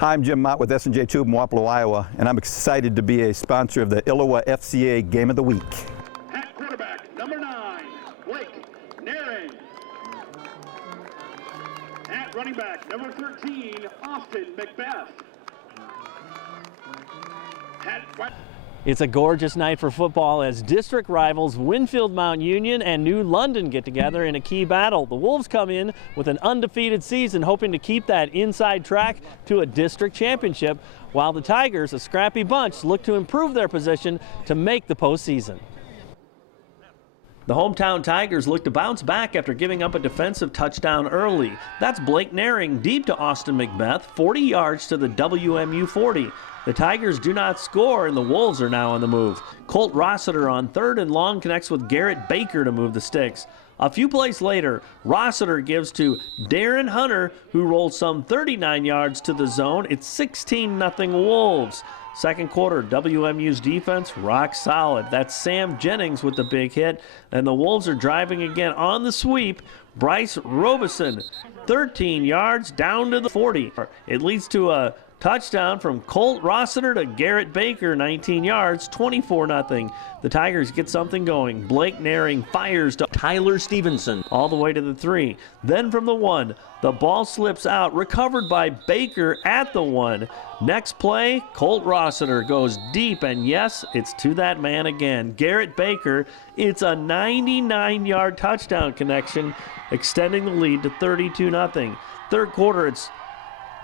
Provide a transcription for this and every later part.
Hi, I'm Jim Mott with S&J Tube in Wapello, Iowa, and I'm excited to be a sponsor of the ILLOWA FCA Game of the Week. At quarterback, number 9, Blake Naring. At running back, number 13, Austin Macbeth. It's a gorgeous night for football as district rivals Winfield-Mt Union and New London get together in a key battle. The Wolves come in with an undefeated season, hoping to keep that inside track to a district championship, while the Tigers, a scrappy bunch, look to improve their position to make the postseason. The hometown Tigers look to bounce back after giving up a defensive touchdown early. That's Blake Naring deep to Austin Macbeth, 40 yards to the WMU 40. The Tigers do not score, and the Wolves are now on the move. Colt Rossiter on 3rd and long connects with Garrett Baker to move the sticks. A few plays later, Rossiter gives to Darren Hunter, who rolls some 39 yards to the zone. It's 16-0 Wolves. Second quarter, WMU's defense rock solid. That's Sam Jennings with the big hit, and the Wolves are driving again on the sweep. Bryce Robeson, 13 yards down to the 40. It leads to a touchdown from Colt Rossiter to Garrett Baker, 19 yards, 24-0. The Tigers get something going. Blake Naring fires to Tyler Stevenson all the way to the 3. Then from the 1, the ball slips out, recovered by Baker at the 1. Next play, Colt Rossiter goes deep, and yes, it's to that man again, Garrett Baker. It's a 99-yard touchdown connection, extending the lead to 32-0. Third quarter, it's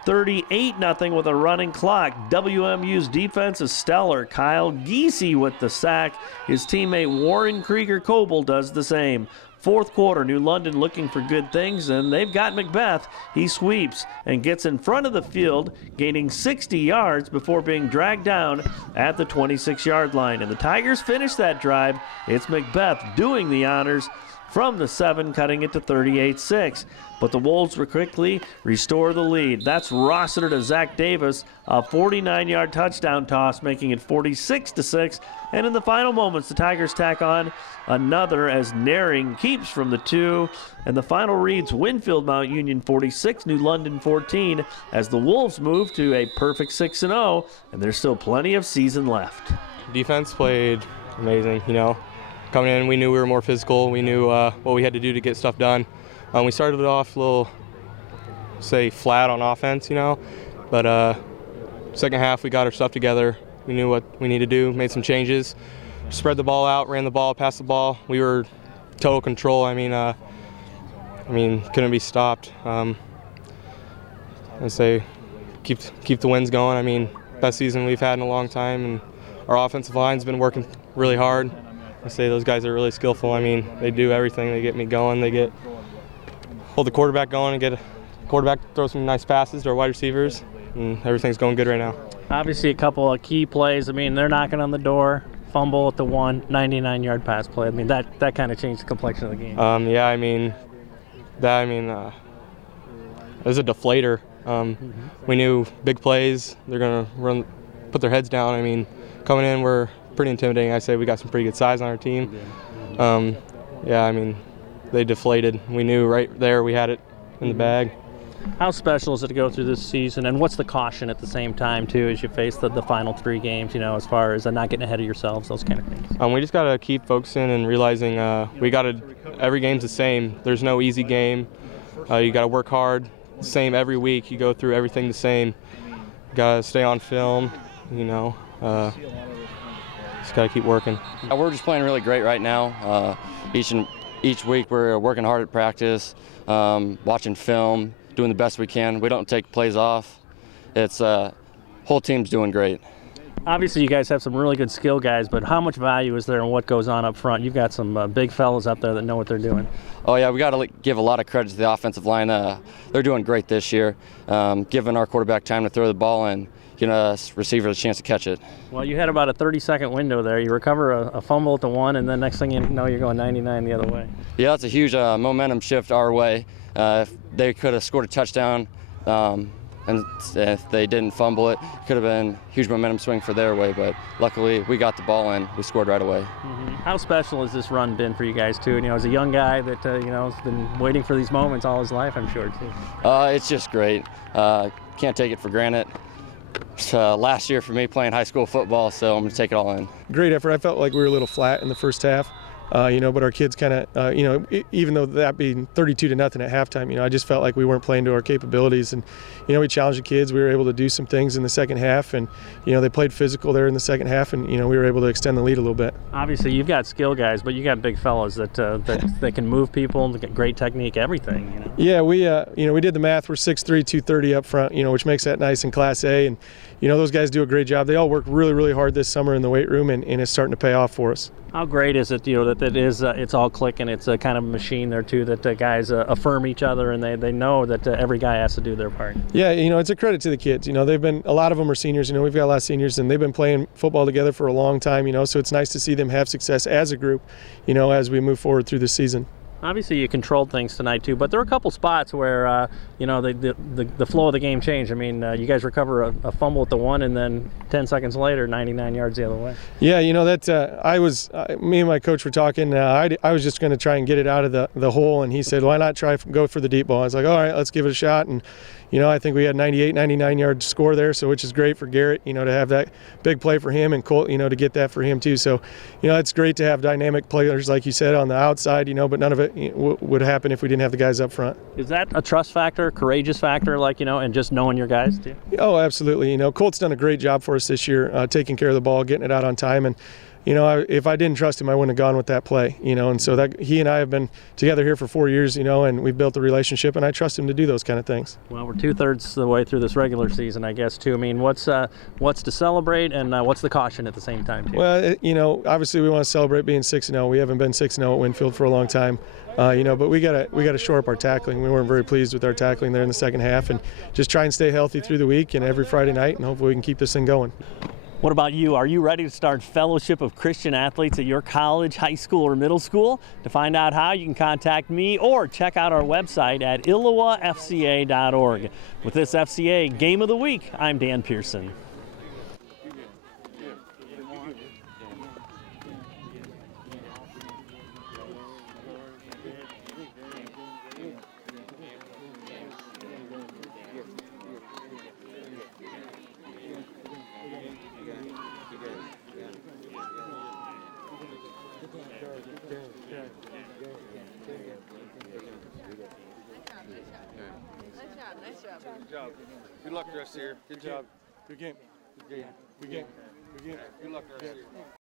38-0 with a running clock. WMU's defense is stellar. Kyle Giese with the sack. His teammate Warren Krieger-Coble does the same. Fourth quarter, New London looking for good things, and they've got Macbeth. He sweeps and gets in front of the field, gaining 60 yards before being dragged down at the 26-yard line. And the Tigers finish that drive. It's Macbeth doing the honors from the 7, cutting it to 38-6. But the Wolves will quickly restore the lead. That's Rossiter to Zach Davis, a 49-yard touchdown toss, making it 46-6. And in the final moments, the Tigers tack on another as Naring keeps from the 2. And the final reads Winfield-Mt Union 46, New London 14, as the Wolves move to a perfect 6-0, and there's still plenty of season left. Defense played amazing, Coming in, we knew we were more physical. We knew what we had to do to get stuff done. We started it off a little, flat on offense, But second half, we got our stuff together. We knew what we needed to do, made some changes, spread the ball out, ran the ball, passed the ball. We were total control. Couldn't be stopped. Keep the wins going. Best season we've had in a long time, and our offensive line's been working really hard. Those guys are really skillful. They do everything. They get me going. They hold the quarterback going and get a quarterback to throw some nice passes to our wide receivers, and everything's going good right now. Obviously, a couple of key plays. They're knocking on the door. Fumble at the 1, 99-yard pass play. That kind of changed the complexion of the game. It was a deflator. We knew big plays. They're gonna put their heads down. Coming in, we're pretty intimidating. I say we got some pretty good size on our team. They deflated. We knew right there we had it in the bag. How special is it to go through this season, and what's the caution at the same time too as you face the final 3 games, as far as not getting ahead of yourselves, those kind of things? We just got to keep focusing and realizing every game's the same. There's no easy game. You got to work hard. Same every week. You go through everything the same. Got to stay on film, Just got to keep working. We're just playing really great right now. Each week we're working hard at practice, watching film, doing the best we can. We don't take plays off. It's whole team's doing great. Obviously, you guys have some really good skill guys, but how much value is there in what goes on up front? You've got some big fellas up there that know what they're doing. Oh yeah, we got to give a lot of credit to the offensive line. They're doing great this year, giving our quarterback time to throw the ball and giving us receivers a chance to catch it. Well, you had about a 30-second window there. You recover a fumble at the 1, and then next thing you know, you're going 99 the other way. Yeah, that's a huge momentum shift our way. If they could have scored a touchdown, and if they didn't fumble it, it could have been a huge momentum swing for their way, but luckily we got the ball and we scored right away. Mm-hmm. How special has this run been for you guys too? And, as a young guy that has been waiting for these moments all his life, I'm sure too. It's just great. Can't take it for granted. last year for me playing high school football, so I'm going to take it all in. Great effort. I felt like we were a little flat in the first half. But our kids kind of, even though that being 32-0 at halftime, I just felt like we weren't playing to our capabilities. And, we challenged the kids. We were able to do some things in the second half. And, they played physical there in the second half. And, we were able to extend the lead a little bit. Obviously, you've got skill guys, but you got big fellas that can move people, get great technique, everything. Yeah, we did the math. We're 6'3", 230 up front, which makes that nice in Class A. And, those guys do a great job. They all worked really, really hard this summer in the weight room, and it's starting to pay off for us. How great is it, that it's all clicking? It's a kind of machine there too, that guys affirm each other, and they know that every guy has to do their part. Yeah, it's a credit to the kids. They've been, a lot of them are seniors. We've got a lot of seniors, and they've been playing football together for a long time. So it's nice to see them have success as a group, as we move forward through the season. Obviously, you controlled things tonight too, but there were a couple spots where the flow of the game changed. I mean, you guys recover a fumble at the one, and then 10 seconds later, 99 yards the other way. Yeah, me and my coach were talking. I was just going to try and get it out of the hole, and he said, "Why not go for the deep ball?" I was like, "All right, let's give it a shot." And I think we had 98, 99-yard score there, so which is great for Garrett, to have that big play for him, and Colt, to get that for him too. So, it's great to have dynamic players, like you said, on the outside, but none of it would happen if we didn't have the guys up front. Is that a trust factor, courageous factor, and just knowing your guys too? Oh, absolutely. Colt's done a great job for us this year, taking care of the ball, getting it out on time, and if I didn't trust him, I wouldn't have gone with that play, and so that he and I have been together here for 4 years, and we've built a relationship, and I trust him to do those kind of things. Well, we're 2/3 the way through this regular season, I guess, too. I mean, what's to celebrate, and what's the caution at the same time, too? Well, obviously we want to celebrate being 6-0. We haven't been 6-0 at Winfield for a long time, but we gotta shore up our tackling. We weren't very pleased with our tackling there in the second half, and just try and stay healthy through the week and every Friday night, and hopefully we can keep this thing going. What about you? Are you ready to start Fellowship of Christian Athletes at your college, high school, or middle school? To find out how, you can contact me or check out our website at ILLOWAFCA.org. With this FCA Game of the Week, I'm Dan Pearson. Good job. Good luck the rest of the year. Good job. Good game. Good game. Good game. Good game. Good luck the rest of the year.